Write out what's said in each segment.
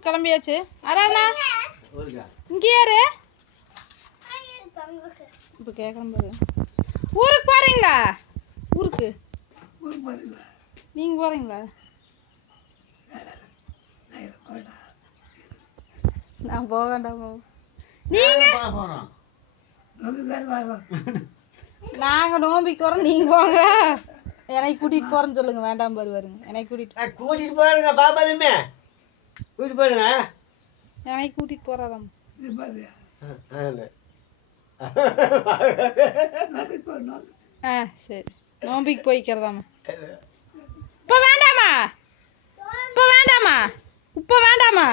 ஊருக்கு கிளம்பியாச்சு ஊருக்கா இங்கே யாரு? இப்போ கேட்குறேன் பாரு. ஊருக்கு போகிறீங்களா ஊருக்கு. நீங்கள் போகிறீங்களா நான் போக வேண்டாம் நீங்கள் போகிறோம் நாங்கள் நோம்பிக்கு வரோம் நீங்கள் போங்க. என்னை கூட்டிகிட்டு போகிறேன்னு சொல்லுங்கள் வேண்டாம் பாரு வருங்க என்னை கூட்டிகிட்டு கூட்டிட்டு போயிருங்க பாப்பாலுமே கூட்டிட்டு போயிருங்க. என்னை கூட்டிகிட்டு போகிறாராம் ஆ சரி. நோம்பிக்கு போய்க்கிறதாம்மா இப்போ வேண்டாமா? இப்போ வேண்டாமா? இப்போ வேண்டாமா?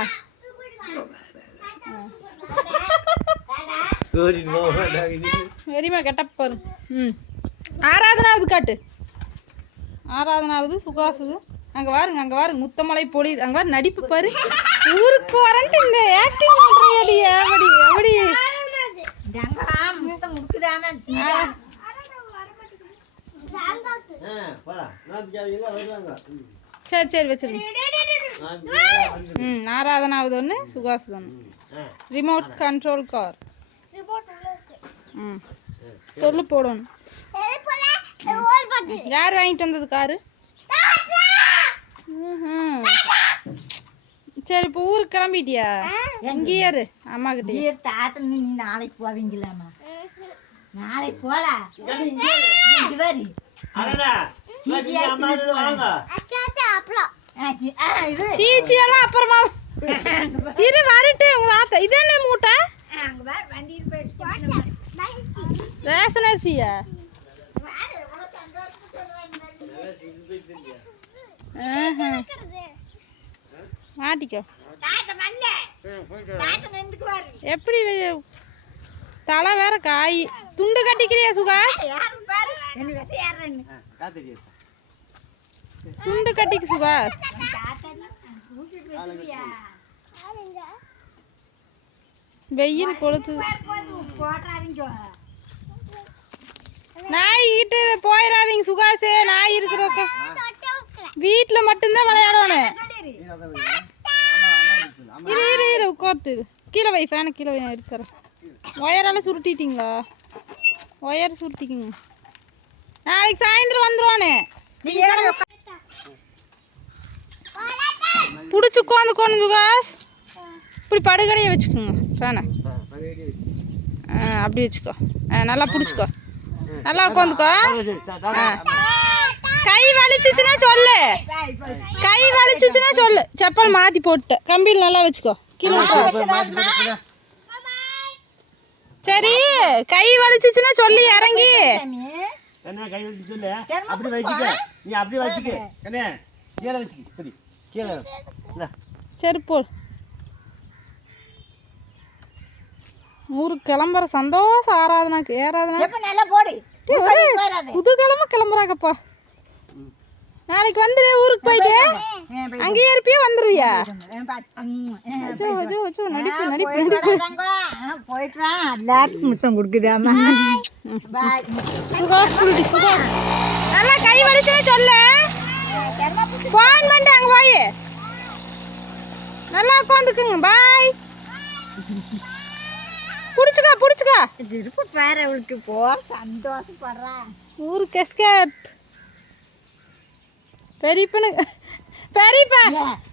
கூட்டிட்டு வெறிமா கெட்டப் பாரு. ம். ஆராதனாவது காட்டு. ஆராதனாவது சுகாசுது. அங்கே வாருங்க அங்கே வாருங்க. முத்தமலை பொழியுது அங்கே வாரு நடிப்பு பாரு. ஊருக்கு வரன்ட்டு இந்த ஆக்டிங் பண்ணுறியடி எப்படி எப்படி. சரி சரி வச்சிருங்க. ம் ஆராதனாவது ஒன்று சுகாசுது ஒன்று ம். ஆ. ரிமோட் கண்ட்ரோல் கார் ம் சொல்லு போடணும். யார் வாங்கிட்டு வந்தது காரு. சரி இப்போ ஊருக்கு கிளம்பிட்டியா? எங்கேயே இரு அம்மா கிட்டே. தாத்தன் நீ நாளைக்கு போவீங்களாமா நாளைக்கு போலாம் இங்க வரி அடடா நீங்க அம்மா வீட்டுல வாங்க. ஆ, சி- ஆ, இரு. சீச்சி எல்லாம் அப்புறமா இரு வரட்டு உங்களை ஆத்த. இது என்ன மூட்டை? ரேஷன் அரிசியா. மாட்டிக்கோ. எப்படி? தலை வேற காய். துண்டு கட்டிக்கிறியா சுகா? துண்டு கட்டிக்கு சுகா. வெயில் கொளுத்து. நாய் கிட்ட போயிடாதீங்க சுகாசே நாய் இருக்கிற வீட்டில் மட்டும்தான் விளையாடணும். இரு இரு இரு உட்காந்து கீழே வை ஃபேனை கீழே வை நான் எடுத்துறேன். ஒயரெல்லாம் சுருட்டிட்டீங்களா? ஒயர் சுருட்டிக்கிங்க. நாளைக்கு சாயந்தரம் வந்துருவானே. நீ பிடிச்சி உட்காந்து சுகாஸ் இப்படி படுகடையை வச்சுக்கோங்க ஃபேனை ஆ, அப்படி வச்சுக்கோ. ஆ, நல்லா பிடிச்சிக்கோ. நல்லா உட்காந்துக்கோ ஆ? கை வலிச்சுச்சுன்னா சொல்லு. கை வலிச்சுச்சுன்னா சொல்லு. செப்பல் மாற்றி போட்டுட்டேன் கம்பியில் நல்லா வச்சுக்கோ. கீழே விட்டுறாத. சரி கை வலிச்சுச்சுன்னா சொல்லி இறங்கி. என்ன கை வச்சு சொல்லு? அப்படி வச்சுக்க. நீ அப்படி வச்சுக்க. என்ன? கீழே வச்சுக்க. இப்படி கீழே இந்தா. செருப்பு ஊருக்கு கிளம்புற சந்தோஷம் ஆராதனாக்கு ஏறாதனா புது கிழமை கிளம்புறாங்கப்பா. நாளைக்கு வந்துரு ஊருக்கு போயிட்டு. அங்கேயே இருப்பியா வந்துருவியா? அச்சோ அச்சோ அச்சோ நடிப்பு நடிப்பு நடிப்பு. போயிட்டு எல்லாருக்கும் முத்தம் கொடுக்குதாமா பாய். சுகாஸ் குருடி சுகாஸ் நல்லா கை வலிச்சுன்னு சொல்லு. ஃபோன் பண்ணிட்டு அங்கே போய். நல்லா உட்காந்துக்குங்க பாய். பிடிச்சிக்கா பிடிச்சிக்கா. திருப்பி பாரு அவளுக்கு போ சந்தோஷப்படுறான் ஊருக்கு எஸ்கேப் பெரியப்பனு. பெரியப்பா.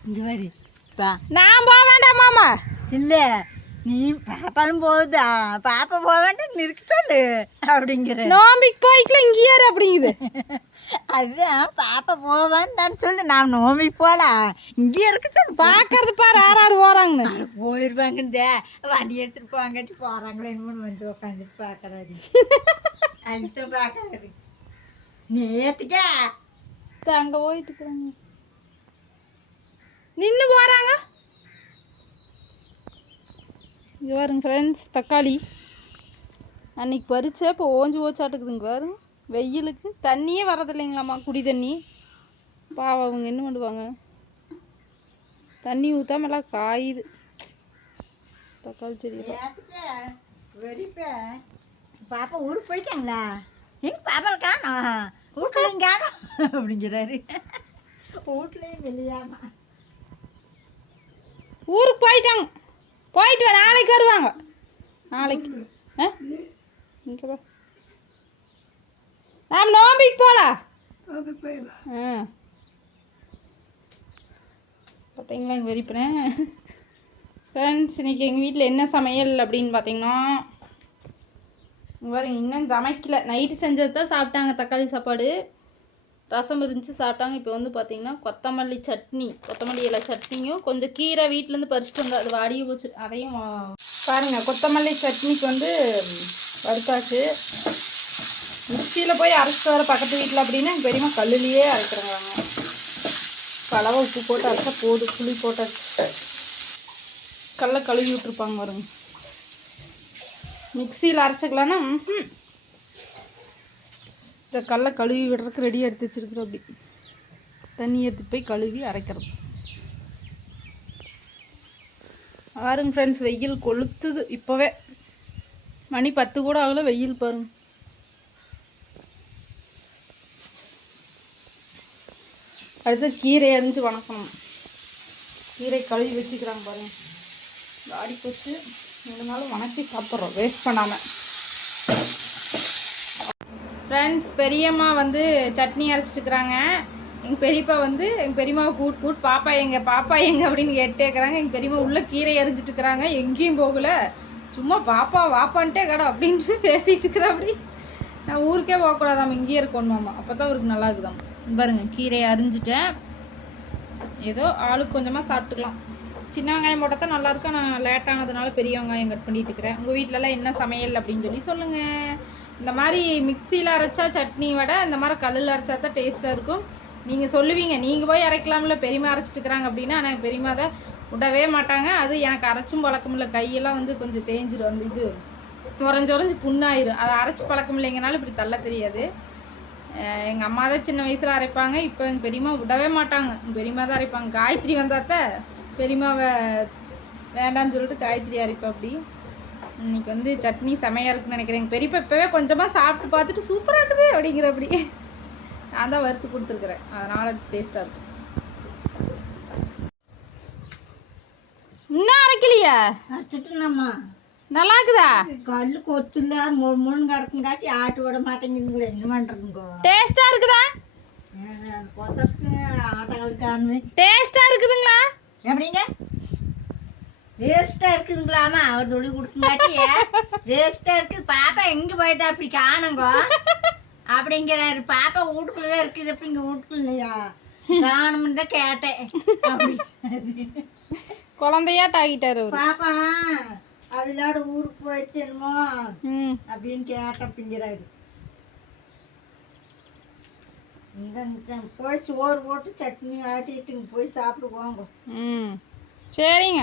இங்க வரு. பா. நான் போக வேண்டாம் மாமா. இல்ல நீ பாப்பாலும் போகுதா. பாப்பா போக வேண்டாம் நிறுக்க சொல்லு அப்படிங்கிற. நோம்பிக்கு போய்க்கல இங்கேயே அப்படிங்குது. அதுதான் பாப்பா வேண்டாம்னு சொல்லு. நான் நோம்பி போலாம் இங்கேயே இருக்க சொல்லு. பார்க்கறது பாரு யார் யார் போகிறாங்கன்னு நாளை போயிருவாங்கன்னு வண்டி எடுத்துட்டு போவாங்கட்டி போறாங்களேன்னு வந்து உட்காந்துட்டு பார்க்கறாரு அதுதான் பார்க்கறாரு நேத்துக்கா அங்கே போயிட்டு இருக்கிறாங்க நின்று போகிறாங்க இங்கே பாருங்க ஃப்ரெண்ட்ஸ் தக்காளி. அன்னைக்கு பறிச்ச இப்போ ஓஞ்சு ஓச்சாட்டுக்குதுங்க பாருங்க. வெயிலுக்கு தண்ணியே வரதில்லைங்களாம்மா குடி தண்ணி. பாவம் அவங்க என்ன பண்ணுவாங்க? தண்ணி ஊற்றாம எல்லாம் காயுது. தக்காளி செடி வெறிப்ப பாப்பா ஊருக்கு போயிட்டாங்களா எங்க பாப்பாவை வீட்டுலையும் காணோம் அப்படிங்கிறாரு. வீட்லேயும் வெளியாமா. ஊருக்கு போயிட்டாங்க. போயிட்டு வா நாளைக்கு வருவாங்க. நாளைக்கு ஆ? இங்கே நாம் நோம்பிக்கு போகலாம் ஆ. பார்த்தீங்களா எங்கள் வெறிப்பனேன் ஃப்ரெண்ட்ஸ் இன்றைக்கி எங்கள் வீட்டில் என்ன சமையல் அப்படின்னு பார்த்தீங்கன்னா இங்க பாருங்க இன்னும் சமைக்கல. நைட்டு செஞ்சது தான் சாப்பிட்டாங்க தக்காளி சாப்பாடு. ரசம் இருந்துச்சு சாப்பிட்டாங்க. இப்போ வந்து பார்த்திங்கன்னா கொத்தமல்லி சட்னி கொத்தமல்லி இலை சட்னியும் கொஞ்சம் கீரை வீட்டிலேருந்து பறிச்சுட்டு வந்தோம் அது வாடியே போச்சு. அதையும் பாருங்கள் கொத்தமல்லி சட்னிக்கு வந்து வறுத்தாச்சு. மிக்சியில் போய் அரைச்சிட்டு வர பக்கத்து வீட்டில் அப்படின்னா பெரியமா கல்லுலேயே அரைக்கிறாங்க. கலவை உப்பு போட்டு அரைச்சா போதும். புளி போட்டு கடலை கழுவி விட்ருப்பாங்க வருங்க மிக்சியில் அரைச்சிக்கலான்னா இந்த கடல கழுவி விடுறதுக்கு ரெடியாக எடுத்து வச்சிருக்கிறோம் அப்படி. தண்ணி எடுத்து போய் கழுவி அரைக்கிறது பாருங்க ஃப்ரெண்ட்ஸ் வெயில் கொளுத்துது. இப்போவே மணி பத்து கூட ஆகல வெயில் பாருங்க. அடுத்து கீரை அரிஞ்சு வணக்கணும். கீரை கழுவி வச்சுக்கிறாங்க பாருங்க. வாடி போச்சு இருந்தாலும் வணக்கி சாப்பிட்றோம். வேஸ்ட் பண்ணாமல் ஃப்ரெண்ட்ஸ் பெரியம்மா வந்து சட்னி அரைச்சிட்டுக்கிறாங்க எங்கள் பெரியப்பா வந்து எங்கள் பெரியம்மாவை கூட் கூட் பாப்பா எங்க பாப்பா எங்க? அப்படின்னு கேட்டேக்கிறாங்க எங்கள் பெரியம்மா உள்ளே கீரை அரிஞ்சிட்டு இருக்கிறாங்க. எங்கேயும் போகல. சும்மா பாப்பா வாப்பான்ட்டே கடை அப்படின்ட்டு பேசிகிட்டு இருக்கிற அப்படி நான் ஊருக்கே போகக்கூடாதாம். இங்கேயே இருக்கணுமாம்மா. அப்போ தான் அவருக்கு நல்லா இருக்குதாம். பாருங்கள் கீரையை அரிஞ்சிட்டேன். ஏதோ ஆளுக்கு கொஞ்சமாக சாப்பிட்டுக்கலாம். சின்ன வெங்காயம் போட்டால் தான் நல்லாயிருக்கும் நான் லேட்டானதுனால பெரிய வெங்காயம் கட் பண்ணிட்டு இருக்கிறேன். உங்கள் வீட்டிலலாம் என்ன சமையல் அப்படின்னு சொல்லி சொல்லுங்கள் இந்த மாதிரி மிக்சியில் அரைச்சா சட்னி வடை இந்த மாதிரி கல்லில் அரைச்சா தான் டேஸ்ட்டாக இருக்கும். நீங்கள் சொல்லுவீங்க நீங்கள் போய் அரைக்கலாம்ல பெரியமா அரைச்சிட்டு இருக்கிறாங்க அப்படின்னா ஆனால் பெரியமா அதை விடவே மாட்டாங்க. அது எனக்கு அரைச்சும் பழக்கமில்ல கையெல்லாம் வந்து கொஞ்சம் தேஞ்சிடும் அந்த இது. உறைஞ்சு உறைஞ்சு புண்ணாயிரும். அதை அரைச்சி பழக்கம் இல்லைங்கனாலும் இப்படி தள்ள தெரியாது. எங்கள் அம்மா தான் சின்ன வயசில் அரைப்பாங்க. இப்போ எங்கள் பெரியம்மா விடவே மாட்டாங்க. எங்கள் பெரியம்மா தான் அரைப்பாங்க. காயத்ரி வந்தாத்த பெரியம்மாவை வேண்டாம்னு சொல்லிட்டு காயத்ரி அரைப்பா அப்படி இன்னைக்கு வந்து சட்னி செமையாக இருக்குன்னு நினைக்கிறேன். பெரியப்பா இப்போவே கொஞ்சமாக சாப்பிட்டு பார்த்துட்டு சூப்பராக இருக்குது அப்படிங்கிற அப்படி நான் தான் வறுத்து கொடுத்துருக்குறேன். அதனால் டேஸ்ட்டாக இருக்கும் இன்னும் அரைக்கலையா? அரைச்சிட்டுனம்மா. நல்லா இருக்குதா? கல் கொத்துல முழு முழுன்னு கிடக்குங்காட்டி ஆட்டு விட மாட்டேங்குதுங்க. என்ன பண்ணுறதுங்க டேஸ்ட்டாக இருக்குதா? கொத்தத்துக்கு ஆட்டங்களுக்கானு டேஸ்ட்டாக இருக்குதுங்களா? எப்படிங்க வேஸ்ட்டாக இருக்குதுங்களாமா? அவர் சொல்லி கொடுக்குங்காட்டி வேஸ்ட்டாக இருக்குது. பாப்பா எங்கே போயிட்டா? அப்படி காணுங்க. அப்படிங்கிறாரு. பாப்பா வீட்டுக்குள்ள இருக்குது. அப்படிங்க வீட்டுக்குள்ளையா காணும்னு தான் கேட்டேன். அப்படி குழந்தையாட்ட ஆகிட்டார் பாப்பா அவளோட ஊருக்கு போயிடுச்சு என்னமோ? அப்படின்னு கேட்டேன். அப்படிங்கிறாரு. இந்த போய் சோறு போட்டு சட்னி ஆட்டிட்டுங்க போய் சாப்பிடுவாங்க ம். சரிங்க.